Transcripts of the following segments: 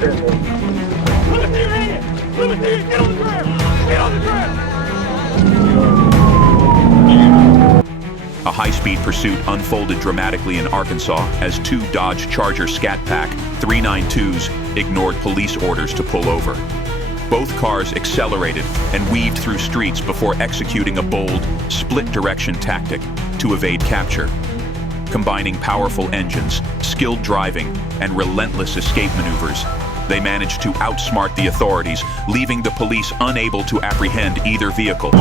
Let me see your hand! Let me see it! Get on the ground! Get on the ground! A high-speed pursuit unfolded dramatically in Arkansas as two Dodge Charger Scat Pack 392s ignored police orders to pull over. Both cars accelerated and weaved through streets before executing a bold, split-direction tactic to evade capture. Combining powerful engines, skilled driving, and relentless escape maneuvers, they managed to outsmart the authorities, leaving the police unable to apprehend either vehicle.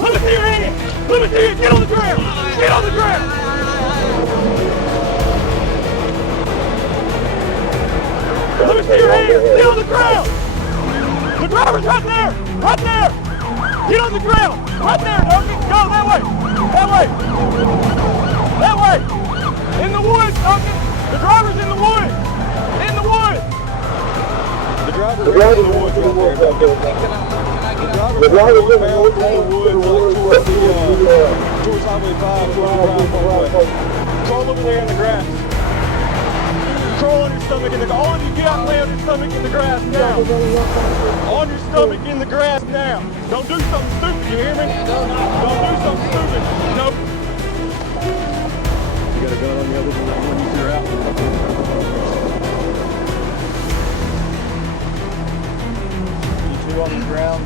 Let me see your hand! Let me see it! Get on the ground! Get on the ground! Let me see your hand! Get on the ground! The driver's right there! Right there! Get on the ground! Right there, Donkey! Go that way! That way! That way! In the woods, Donkey! The driver's in the woods! In the woods! The driver's in the woods right there. The driver's in the woods, like towards Highway 5, towards the Brown Parkway. Crawl over there in the grass. Crawl on your stomach in the grass. On you get out and lay on your stomach in the grass now. On your stomach in the grass now. Don't do something stupid, you hear me? Don't do something stupid. Nope. You got a gun on the other one when you're out. You two on the ground.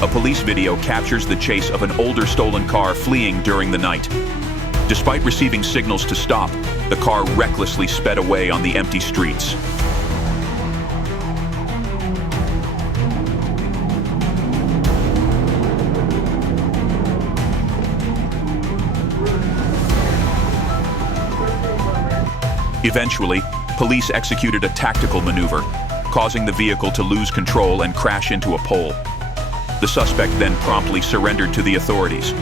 A police video captures the chase of an older stolen car fleeing during the night. Despite receiving signals to stop, the car recklessly sped away on the empty streets. Eventually, police executed a tactical maneuver, causing the vehicle to lose control and crash into a pole. The suspect then promptly surrendered to the authorities,